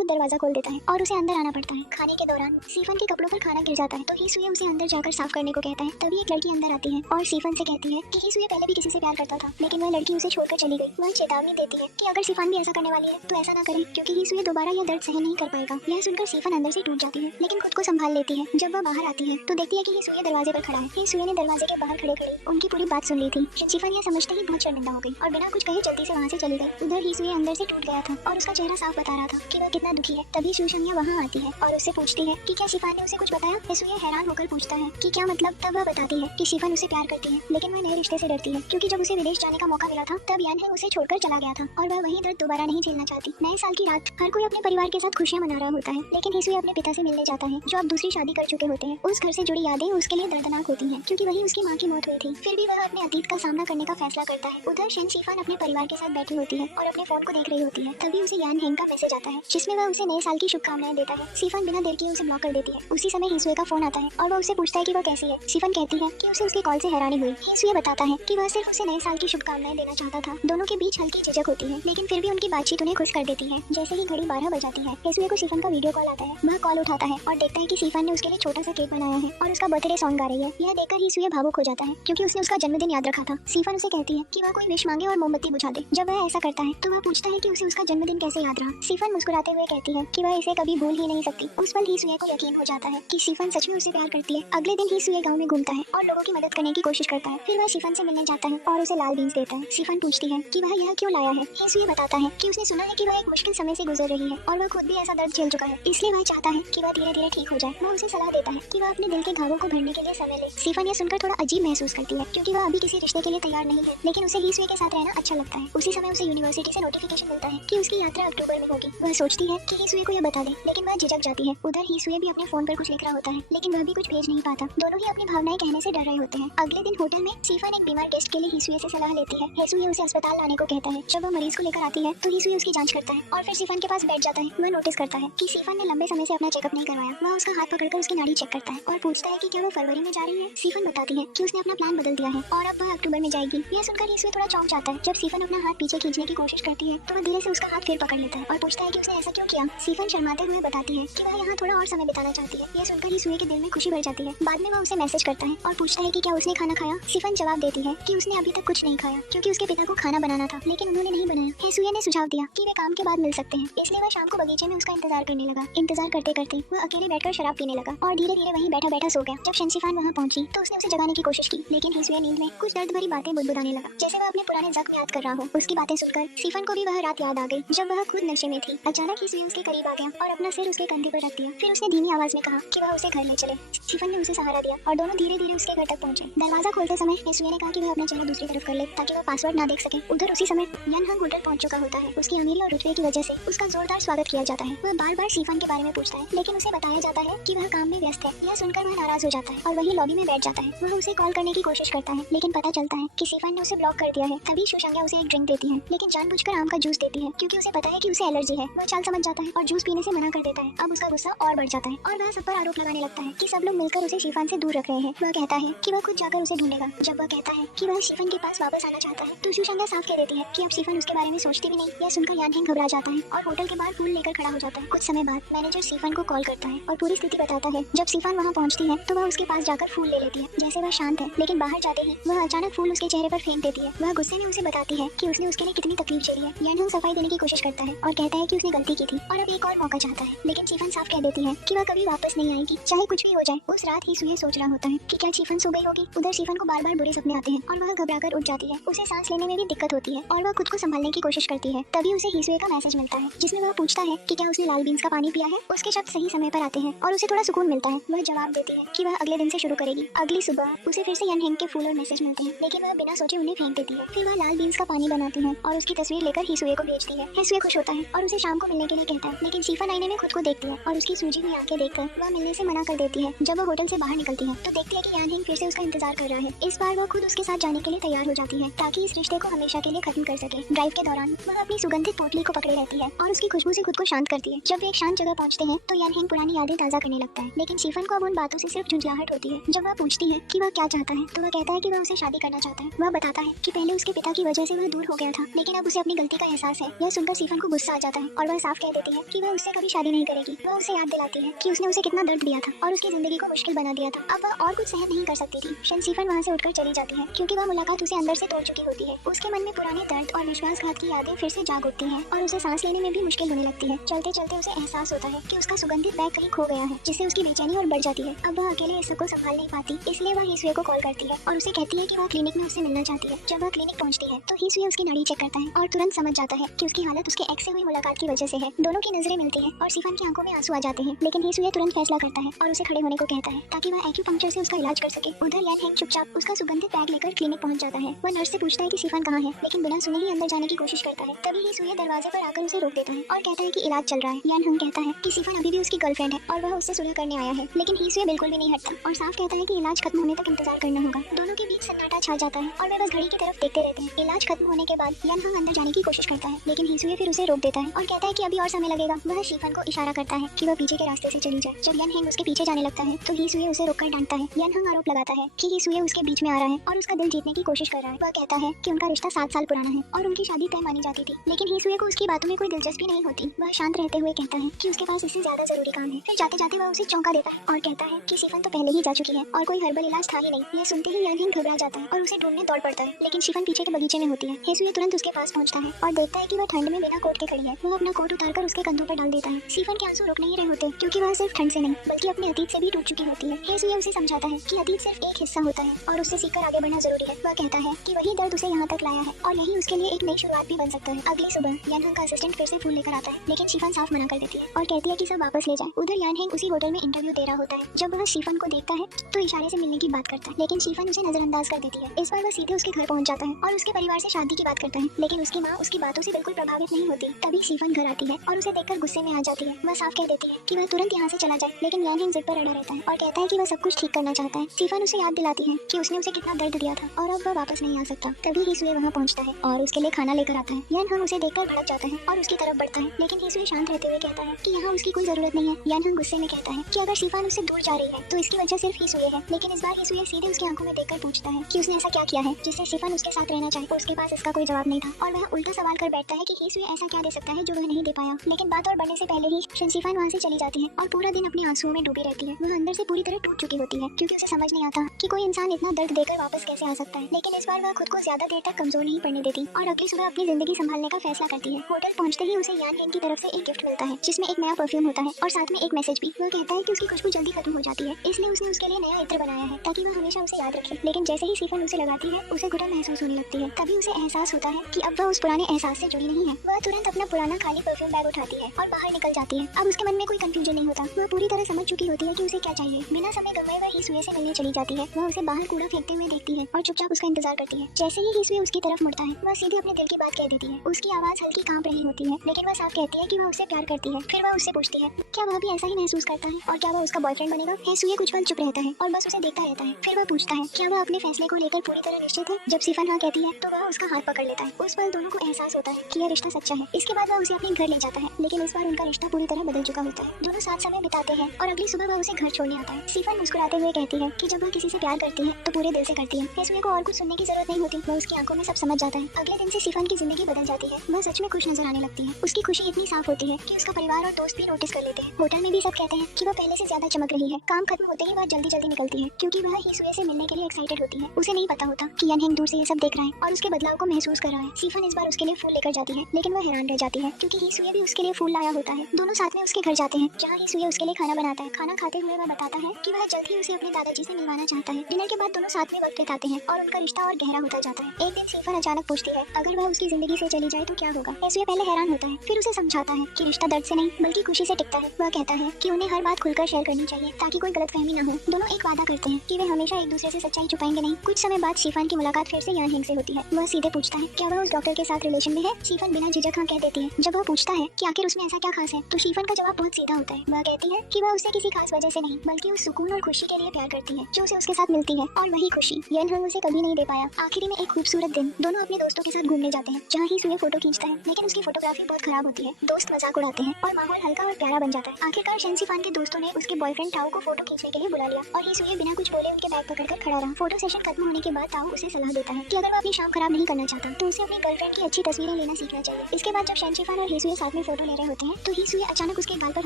खुद दरवाजा खोल देता है और उसे अंदर आना पड़ता है। खाने के दौरान सीफन के कपड़ों पर खाना गिर जाता है तो हीसुए उसे अंदर जाकर साफ करने को कहता है। तभी एक लड़की अंदर आती है और सीफन से कहती है कि हीसुए पहले भी किसी से प्यार करता था, लेकिन वह लड़की उसे छोड़कर चली गई। वह चेतावनी देती है कि अगर सीफन भी ऐसा करने वाली है तो ऐसा ना करे, क्योंकि हीसुए दोबारा यह दर्द सहन नहीं कर पाएगा। यह सुनकर सीफन अंदर से टूट जाती है, लेकिन खुद को संभाल लेती है। जब वह बाहर आती है तो देखती है कि हीसुए दरवाजे पर खड़ा है। हीसुए ने दरवाजे के बाहर खड़े खड़े उनकी पूरी बात सुन ली थी। सीफन यह समझते ही बहुत शर्मिंदा हो गई और बिना कुछ कहे जल्दी से वहाँ से चली गई। उधर हीसुए अंदर से टूट गया था और उसका चेहरा साफ बता रहा था कि वह कितना दुखी है। तभी शूशंया वहाँ आती है और उससे पूछती है कि क्या शिफान ने उसे कुछ बताया। हीसुए हैरान होकर पूछता है कि क्या मतलब। तब वह बताती है कि शिफान उसे प्यार करती है, लेकिन वह नए रिश्ते से डरती है, क्योंकि जब उसे विदेश जाने का मौका मिला था तब यानहेंग उसे छोड़कर चला गया था और वह वही दर्द दोबारा नहीं झेलना चाहती। नए साल की रात हर कोई अपने परिवार के साथ खुशियां मना रहा होता है, लेकिन हीसुए अपने पिता से मिलने जाता है जो अब दूसरी शादी कर चुके होते हैं। उस घर से जुड़ी यादें उसके लिए दर्दनाक होती हैं, क्योंकि वही उसकी माँ की मौत हुई थी। फिर भी वह अपने अतीत का सामना करने का फैसला करता है। उधर शेन शिफान अपने परिवार के साथ बैठी होती है और अपने फोन को देख रही होती है। तभी उसे यानहेंग का मैसेज आता है जिसमें वह उसे नए साल की शुभकामनाएं देता है। शिफान बिना देर किए उसे ब्लॉक कर देती है। उसी समय हीसुए का फोन आता है और वह उसे पूछता है कि वह कैसी है। शिफान कहती है कि उसे उसकी कॉल से हैरानी हुई। हीसुए बताता है कि वह सिर्फ उसे नए साल की शुभकामनाएं देना चाहता था। दोनों के बीच हल्की झिझक होती है, लेकिन फिर भी उनकी बातचीत उन्हें खुश कर देती है। जैसे ही घड़ी 12 बजाती है, हीसुए को शिफान का वीडियो कॉल आता है। वह कॉल उठाता है और देखता है कि शिफान ने उसके लिए छोटा सा केक बनाया है और उसका बर्थडे सॉन्ग गा रही है। यह देखकर हीसुए भावुक हो जाता है, क्योंकि उसने उसका जन्मदिन याद रखा था। शिफान उसे कहती है कि वह कोई विश मांगे और मोमबत्ती बुझा दे। जब वह ऐसा करता है तो वह पूछता है कि उसे उसका जन्मदिन कैसे याद रहा। शिफान मुस्कुराते हुए कहती है कि वह इसे कभी भूल ही नहीं सकती। उस पल हीसुए को यकीन हो जाता है कि शिफान सच में उसे प्यार करती है। अगले दिन हीसुए गाँव में घूमता है और लोगों की मदद करने की कोशिश करता है। फिर वह शिफान से मिलने जाता है और उसे लाल बीन्स देता है। शिफान पूछती है कि वह यह क्यों लाया है। हीसुए बताता है कि उसने सुना है कि वह एक मुश्किल समय से गुजर रही है और वह खुद भी ऐसा दर्द झेल चुका है, इसलिए वह चाहता है कि वह धीरे धीरे ठीक हो जाए। वह उसे सलाह देता है कि वह अपने दिल के घावों को भरने के लिए समय ले। शिफान यह सुनकर थोड़ा अजीब महसूस करती है, क्योंकि वह अभी किसी रिश्ते के लिए तैयार नहीं है, लेकिन उसे हीसुए के साथ रहना अच्छा लगता है। उसी समय उसे यूनिवर्सिटी से नोटिफिकेशन मिलता है कि उसकी यात्रा अक्टूबर में होगी। वह सोचती है कि हीसुए को यह बता दे, लेकिन वह झिझक जाती है। उधर हीसुए भी अपने फोन पर कुछ लिख रहा होता है, लेकिन वह भी कुछ भेज नहीं पाता। दोनों ही अपनी भावनाएं कहने से डर रहे होते हैं। अगले दिन होटल में शिफान एक बीमार गेस्ट के लिए हीसुए से सलाह लेती है। हीसुए उसे अस्पताल लाने को कहता है। जब वह मरीज को लेकर आती है तो हीसुए उसकी जांच करता है और फिर शिफान के पास बैठ जाता है। वह नोटिस करता है कि शिफान ने लंबे समय से अपना चेकअप नहीं करवाया। वह उसका हाथ पकड़कर उसकी नाड़ी चेक करता है और पूछता है कि क्या वो फरवरी में जा रही है। शिफान बताती है कि उसने अपना प्लान बदल दिया है और अब वह अक्टूबर में जाएगी। यह सुनकर हीसुए थोड़ा चौंक जाता है। जब शिफान अपना हाथ पीछे खींचने की कोशिश करती है तो वह धीरे से उसका हाथ फिर पकड़ लेता है और पूछता है कि उसने ऐसा क्यों किया। शिफान शर्माते हुए बताती है कि वह यहाँ थोड़ा और समय बिताना चाहती है। यह सुनकर हीसुए के दिल में खुशी भर जाती है। बाद में वह उसे मैसेज करता है और पूछता है कि क्या उसने खाना खाया। शिफान जवाब देती है कि उसने अभी तक कुछ नहीं खाया, क्योंकि उसके पिता को खाना बनाना था, लेकिन उन्होंने नहीं बनाया। हीसुए ने सुझाव दिया कि वे काम के बाद मिल सकते हैं, इसलिए वह शाम को बगीचे में उसका इंतजार करने लगा। इंतजार करते करते वह अकेले बैठकर शराब पीने लगा और धीरे धीरे वहीं बैठा बैठा सो गया। जब शिफान वहाँ पहुंची तो उसने उसे जगाने की कोशिश की, लेकिन हीसुए नींद में कुछ दर्द भरी बातें बुदबुदाने लगा, जैसे वह अपने पुराने जख्म याद कर रहा हो। उसकी बातें सुनकर शिफान को भी वह रात याद आ गई जब वह खुद नशे में थी। अचानक हीसुए उसके करीब आ गया और अपना सिर उसके कंधे पर रख दिया। फिर उसने धीमी आवाज में कहा कि वह उसे घर ले चले। शिफान ने उसे सहारा दिया और दोनों धीरे धीरे उसके घर तक पहुंचे। दरवाजा खोलते समय हीसुए ने कहा कि वह अपना चेहरा दूसरी तरफ कर ले ताकि वह पासवर्ड ना देख सके। उधर उसी समय यानहेंग होटल पहुंच चुका होता है। उसकी अमीरी और रुतबे की वजह से उसका जोरदार स्वागत किया जाता है। वह बार बार शिफान के बारे में पूछता है, लेकिन उसे बताया जाता है कि वह काम में व्यस्त है। यह सुनकर वह नाराज हो जाता है और वही लॉबी में बैठ जाता है। वह उसे कॉल करने की कोशिश करता है, लेकिन पता चलता है कि शिफान ने उसे ब्लॉक कर दिया है। तभी शूशंया उसे एक ड्रिंक देती है, लेकिन जानबूझकर आम का जूस देती है, क्योंकि उसे पता है कि उसे एलर्जी है। वह चाल समझ जाता है और जूस पीने से मना कर देता है। अब उसका गुस्सा और बढ़ जाता है और वह सब पर आरोप लगाने लगता है कि सब लोग मिलकर उसे शिफान से दूर रख रहे हैं। वह कहता है कि वह खुद जाकर उसे ढूंढेगा। जब वह कहता है कि वह शिफान के पास वापस आना चाहता है तो शूशंया साफ कह देती है कि अब शिफान उसके बारे में सोचती भी नहीं। यह सुनकर यानहेंग घबरा जाता है और होटल के बाहर फूल लेकर खड़ा हो जाता है। कुछ समय बाद मैनेजर शिफान को कॉल करता है और पूरी स्थिति बताता है। जब शिफान वहाँ पहुँचती है तो वह उसके पास जाकर फूल ले लेती है, जैसे वह शांत है, लेकिन बाहर जाते ही वह अचानक फूल उसके चेहरे पर फेंक देती है। वह गुस्से में उसे बताती है कि उसने उसके लिए कितनी तकलीफ झेली है। यानहेंग सफाई देने की कोशिश करता है और कहता है कि उसने गलती की थी और अब एक और मौका चाहता है, लेकिन शिफान साफ कह देती है कि वह कभी वापस नहीं आएगी, चाहे कुछ भी हो जाए। उस रात हीसुए सोच रहा होता है कि क्या शिफान सो गई होगी। उधर शिफान को बार बार बुरे सपने आते हैं और वह घबराकर उठ जाती है। उसे सांस लेने में भी दिक्कत होती है और वह खुद को संभालने की कोशिश करती है। तभी उसे हीसुए का मैसेज मिलता है जिसमें वह पूछता है कि क्या उसने लाल बीन्स का पानी पिया है। उसके शब्द सही समय पर आते हैं और उसे थोड़ा सुकून मिलता है। वह जवाब देती है कि वह अगले दिन से शुरू करेगी। अगली सुबह उसे फिर से यानहेंग के फूल और मैसेज मिलते हैं, लेकिन वह बिना सोचे उन्हें फेंक देती है। फिर वह लाल बीन्स का पानी बनाती है और उसकी तस्वीर लेकर हीसुए को भेजती है। हीसुए खुश होता है और उसे शाम को मिलने के लिए कहता है, लेकिन शिफान आईने में खुद को देखती है और उसकी सूजी हुई आंखें देखकर वह मिलने से मना कर देती है। जब वह होटल से बाहर निकलती है तो देखती है कि यानहेंग फिर से उसका इंतजार कर रहा है। इस बार वह खुद उसके साथ जाने के लिए तैयार हो जाती है ताकि इस रिश्ते को हमेशा के लिए खत्म कर सके। ड्राइव के दौरान वह अपनी सुगंधित पोटली को पकड़े रहती है और उसकी खुशबू से खुद को शांत करती है। जब वे एक शांत जगह पहुंचते हैं तो यानहेंग पुरानी यादें ताज़ा करने लगता है, लेकिन शिफान को अब उन बातों से सिर्फ झुंझलाहट होती है। जब वह पूछती है कि वह क्या चाहता है तो वह कहता है कि वह उसे शादी करना चाहता है। वह बताता है कि पहले उसके पिता की वजह से वह दूर हो गया था, लेकिन अब उसे अपनी गलती का एहसास है। यह सुनकर शिफान को गुस्सा आ जाता है और वह साफ कह कह देती है कि वह उससे कभी शादी नहीं करेगी। वह उसे याद दिलाती है कि उसने उसे कितना दर्द दिया था और उसकी जिंदगी को मुश्किल बना दिया था। अब वह और कुछ सहन नहीं कर सकती थी। शनसीफन वहाँ से उठकर चली जाती है क्योंकि वह मुलाकात उसे अंदर से तोड़ चुकी होती है। उसके मन में पुराने दर्द और विश्वासघात की यादें फिर से जाग उठती हैं और उसे सांस लेने में भी मुश्किल होने लगती है। चलते चलते उसे एहसास होता है कि उसका सुगंधित बैग कहीं खो गया है, जिससे उसकी बेचैनी और बढ़ जाती है। अब वह अकेले इस सब को संभाल नहीं पाती, इसलिए वह हीसुए को कॉल करती है और उसे कहती है कि वह क्लिनिक में उससे मिलना चाहती है। जब वह क्लिनिक पहुंचती है तो हीसुए उसकी नाड़ी चेक करता है और तुरंत समझ जाता है कि उसकी हालत उसके एक्स से हुई मुलाकात की वजह से है। दोनों की नजरें मिलती हैं और सिफन की आंखों में आंसू आ जाते हैं, लेकिन हीसुए तुरंत फैसला करता है और उसे खड़े होने को कहता है ताकि वह एक्यूपंक्चर से उसका इलाज कर सके। उधर यान हेंग चुपचाप उसका सुगंधित बैग लेकर क्लिनिक पहुंच जाता है। वह नर्स से पूछता है कि सिफन कहाँ है, लेकिन बिना सुने ही अंदर जाने की कोशिश करता है। तभी हीसुए दरवाजे पर आकर उसे रोक देता है और कहता है कि इलाज चल रहा है। यान हेंग कहता है कि सिफन अभी भी उसकी गर्लफ्रेंड है और वह उससे सुलह करने आया है, लेकिन हीसुए बिल्कुल भी नहीं हटता और साफ कहता है कि इलाज खत्म होने तक इंतजार करना होगा। दोनों के बीच सन्नाटा छा जाता है और वे बस घड़ी की तरफ देखते रहते हैं। इलाज खत्म होने के बाद यान हेंग अंदर जाने की कोशिश करता है, लेकिन हीसुए फिर उसे रोक देता है और कहता है कि अभी और समय लगेगा। वह सिफन को इशारा करता है कि वह पीछे के रास्ते से चली जाए। जब यान हेंग उसके पीछे जाने लगता है तो हीसुए उसे रोककर डांटता है। यान हेंग आरोप लगाता है कि हीसुए उसके बीच में आ रहा है और उसका दिल जीतने की कोशिश कर रहा है। वह कहता है कि उनका रिश्ता 7 साल पुराना है और उनकी शादी तय मानी जाती थी, लेकिन हीसुए को उसकी बातों में कोई दिलचस्पी नहीं होती। वह शांत रहते हुए कहता है कि उसके पास इससे ज्यादा जरूरी काम है। फिर जाते जाते वह उसे चौंका देता है और कहता है कि सिफन तो पहले ही जा चुकी है और कोई हर्बल इलाज था ही नहीं। यह सुनते ही यान हेंग घबरा जाता है और उसे ढूंढने दौड़ पड़ता है, लेकिन सिफन पीछे के बगीचे में होती है। हीसुए तुरंत उसके पास पहुंचता है और देखता है कि वह ठंड में बिना कोट के खड़ी है। वह अपना कोट उतारकर उसके कंधों पर डाल देता है। सिफन के आंसू रुक नहीं रहे होते क्योंकि वह सिर्फ ठंड से नहीं बल्कि अपने अतीत से भी टूट चुकी होती है। हीसुए उसे समझाता है कि अतीत सिर्फ एक हिस्सा होता है और उससे सीखकर आगे बढ़ना जरूरी है। वह कहता है कि वही दर्द उसे यहाँ तक लाया है और यही उसके लिए एक नई शुरुआत भी बन सकता है। अगली सुबह यान हेंग का असिस्टेंट फिर से फूल लेकर आता है, लेकिन सिफन साफ मना कर देती है और कहती है कि सब वापस ले जाए। उधर यान हेंग उसी होटल में इंटरव्यू दे रहा होता है। जब वह सिफन को देखता है तो इशारे से मिलने की बात करता है, लेकिन सिफन उसे नजरअंदाज कर देती है। इस बार वह सीधे उसके घर पहुंच जाता है और उसके परिवार से शादी की बात करता है, लेकिन उसकी माँ उसकी बातों से बिल्कुल प्रभावित नहीं होती। तभी सिफन घर आती है और उसे देखकर गुस्से में आ जाती है। वह साफ कह देती है कि वह तुरंत यहाँ से चला जाए, लेकिन यान हेंग जिद पर अड़ा रहता है और कहता है कि वह सब कुछ ठीक करना चाहता है। सिफन उसे याद दिलाती है कि उसने उसे कितना दर्द दिया था और अब वह वापस नहीं आ सकता। तभी हीसुए वहाँ पहुँचता है और उसके लिए खाना लेकर आता है। यान हेंग उसे देखकर भड़क जाता है और उसकी तरफ बढ़ता है, लेकिन हीसुए शांत रहते हुए कहता है कि यहाँ उसकी कोई जरूरत नहीं है। यान हेंग गुस्से में कहता है कि अगर सिफन उससे दूर जा रही है तो इसकी वजह सिर्फ हीसुए है, लेकिन इस बार हीसुए सीधे उसकी आंखों में देखकर पूछता है कि उसने ऐसा क्या किया है जिससे सिफन उसके साथ रहना चाहे। उसके पास इसका कोई जवाब नहीं था और वह उल्टा सवाल कर बैठता है कि हीसुए ऐसा क्या दे सकता है जो वह नहीं दे पाया। लेकिन बात और बढ़ने से पहले ही शनसीफन वहाँ से चली जाती है और पूरा दिन अपने आंसुओं में डूबी रहती है। वह अंदर से पूरी तरह टूट चुकी होती है क्योंकि उसे समझ नहीं आता कि कोई इंसान इतना दर्द देकर वापस कैसे आ सकता है। लेकिन इस बार वह खुद को ज्यादा देर तक कमजोर नहीं पड़ने देती और अगली सुबह अपनी जिंदगी संभालने का फैसला करती है। होटल पहुंचते ही उसे यान हेंग की तरफ से एक गिफ्ट मिलता है जिसमें एक नया परफ्यूम होता है और साथ में एक मैसेज भी। वह कहता है कि उसकी खुशबू जल्दी खत्म हो जाती है, इसलिए उसने उसके लिए नया इत्र बनाया है ताकि वह हमेशा उसे याद रखे। लेकिन जैसे ही सिफन उसे लगाती है उसे घुटन महसूस होने लगती है। तभी उसे एहसास होता है कि अब वह उस पुराने एहसास से जुड़ी नहीं है। वह तुरंत अपना पुराना खाली परफ्यूम बैग उठाती है और बाहर निकल जाती है। अब उसके मन में कोई कंफ्यूजन नहीं होता। वह पूरी तरह समझ चुकी होती है कि उसे क्या चाहिए। बिना समय गंवाए वह हीसुए से मिलने चली जाती है। वह उसे बाहर कूड़ा फेंकते हुए देखती है और चुपचाप उसका इंतजार करती है। जैसे ही हीसुए उसकी तरफ मुड़ता है वह सीधे अपने दिल की बात कह देती है। उसकी आवाज हल्की कांप रही होती है, लेकिन वह साफ कहती है कि वह उससे प्यार करती है। फिर वह उससे पूछती है क्या वह भी ऐसा ही महसूस करता है और क्या वह उसका बॉयफ्रेंड बनेगा। हीसुए कुछ पल चुप रहता है और बस उसे देखता रहता है। फिर वह पूछता है क्या वह अपने फैसले को लेकर पूरी तरह निश्चित है। जब सिफन हाँ कहती है तो वह उसका हाथ पकड़ लेता है। उस पल दोनों को एहसास होता है कि यह रिश्ता सच्चा है। इसके बाद वह उसे अपने घर ले जाता है, लेकिन इस बार उनका रिश्ता पूरी तरह बदल चुका होता है। दोनों साथ समय बिताते हैं और अगली सुबह वह उसे घर छोड़ने आता है। सिफन मुस्कुराते हुए कहती है कि जब वह किसी से प्यार करती है तो पूरे दिल से करती है। हीसुए को और कुछ सुनने की जरूरत नहीं होती, वह उसकी आंखों में सब समझ जाता है। अगले दिन से सिफन की जिंदगी बदल जाती है। वह सच में खुश नजर आने लगती है। उसकी खुशी इतनी साफ होती है कि उसका परिवार और दोस्त भी नोटिस कर लेते हैं। होटल में भी सब कहते हैं कि वह पहले से ज्यादा चमक रही है। काम खत्म होते ही वह जल्दी जल्दी निकलती है क्योंकि वह हीसुए से मिलने के लिए एक्साइटेड होती है। उसे नहीं पता होता कि यान हेंग दूर से ये सब देख रहा है और उसके बदलाव को महसूस कर रहा है। सिफन इस बार उसके लिए फूल लेकर जाती है, लेकिन वह हैरान रह जाती है क्योंकि हीसुए भी उसके लिए फूल लाया होता है। दोनों साथ में उसके घर जाते हैं जहाँ हीसुए उसके लिए खाना बनाता है। खाना खाते हुए वह बताता है कि वह जल्द ही उसे अपने दादाजी से मिलवाना चाहता है। डिनर के बाद दोनों साथ में वक्त बिताते हैं और उनका रिश्ता और गहरा होता जाता है। एक दिन सिफन अचानक पूछती है अगर वह उसकी जिंदगी से चली जाए तो क्या होगा। हीसुए पहले हैरान होता है, फिर उसे समझाता है कि रिश्ता दर्द से नहीं बल्कि खुशी से टिकता है। वह कहता है कि उन्हें हर बात खुलकर शेयर करनी चाहिए ताकि कोई गलतफहमी न हो। दोनों एक वादा करते हैं कि वे हमेशा एक दूसरे से सच्चाई छुपाएंगे नहीं। कुछ समय बाद सिफन की मुलाकात फिर से यान हेंग से होती है। वह सीधे पूछता है क्या वह उस डॉक्टर के साथ रिलेशन में है। सिफन बिना झिझक हाँ कह देती है। जब वह पूछता है कि आखिर उसमें ऐसा क्या खास है तो सिफन का जवाब बहुत सीधा होता है। वह कहती है कि वह उससे किसी खास वजह से नहीं बल्कि उस सुकून और खुशी के लिए प्यार करती है जो उसे उसके साथ मिलती है, और वही खुशी यान हेंग उसे कभी नहीं दे पाया। आखिरी में एक खूबसूरत दिन दोनों अपने दोस्तों के साथ घूमने जाते हैं जहाँ हीसुए फोटो खींचता है, लेकिन उसकी फोटोग्राफी बहुत खराब होती है। दोस्त मजाक उड़ाते हैं और माहौल हल्का और प्यारा बन जाता है। आखिरकार शनसीफन के दोस्तों ने उसके बॉयफ्रेंड टाओ को फोटो खींचने के लिए बुला लिया और हीसुए बिना कुछ बोले उनके बैग पकड़कर खड़ा रहा। फोटो सेशन खत्म होने के बाद टाओ उसे सलाह देता है कि अगर वो अपनी शाम खराब नहीं करना चाहता तो उसे अपनी गर्लफ्रेंड की अच्छी तस्वीरें लेना सीखना चाहिए। इसके बाद जब शनसीफन और हीसुए साथ साथ में फोटो ले रहे होते हैं तो हीसुए अचानक उसके गाल पर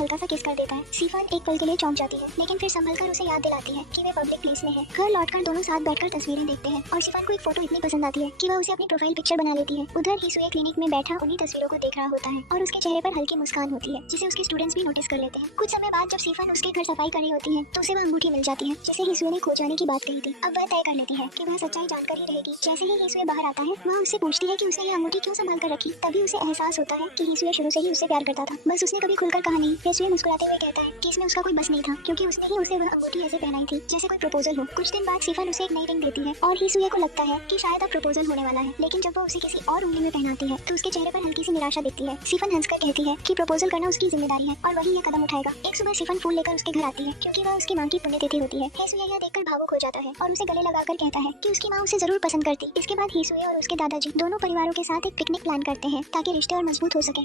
हल्का सा किस कर देता है। सीफन एक पल के लिए चौंक जाती है, लेकिन फिर संभल कर उसे याद दिलाती है कि वे पब्लिक प्लेस में है। घर लौटकर दोनों साथ बैठकर तस्वीरें देखते हैं और सीफन को एक फोटो इतनी पसंद आती है कि वह उसे अपनी प्रोफाइल पिक्चर बना लेती है। उधर हीसुए क्लिनिक में बैठा उन्हीं तस्वीरों को देख रहा होता है और उसके चेहरे पर हल्की मुस्कान होती है, जिसे उसके स्टूडेंट्स भी नोटिस कर लेते हैं। कुछ समय बाद जब सीफन उसके घर सफाई कर रही होती है तो उसे वह अंगूठी मिल जाती है जिसे हीसुए ने खो जाने की बात कही थी। अब वह तय कर लेती है कि वह सच्चाई जानकर ही रहेगी। जैसे ही हीसुए बाहर आता है वह उससे पूछती है कि उसने यह अंगूठी क्यों संभाल कर रखी। तभी उसे एहसास होता है कि हीसुए शुरू से ही उससे प्यार करता था, बस उसने कभी खुलकर कहा नहीं। हीसुए मुस्कुराते हुए कहता है कि इसमें उसका कोई बस नहीं था, क्योंकि उसने ही उसे वह अंगूठी ऐसे पहनाई थी जैसे कोई प्रपोजल हो। कुछ दिन बाद सीफन उसे एक नई रिंग देती है और हीसुए को लगता है कि शायद अब प्रपोजल होने वाला है, लेकिन जब वो उसे किसी और उंगली में पहनाती है तो उसके चेहरे पर हल्की सी निराशा दिखती है। सीफन हंसकर कहती है कि प्रपोजल करना उसकी जिम्मेदारी है और वही यह कदम उठाएगा। एक सुबह सीफन फूल लेकर उसके घर आती है क्योंकि वह उसकी माँ की पुण्यतिथि होती है। हीसुए यह देखकर भावुक हो जाता है और उसे गले लगाकर कहता है कि उसकी माँ उसे जरूर पसंद करती। इसके बाद हीसुए और उसके दादाजी दोनों परिवारों के साथ एक पिकनिक प्लान करते हैं ताकि रिश्ते और मजबूत हो सके।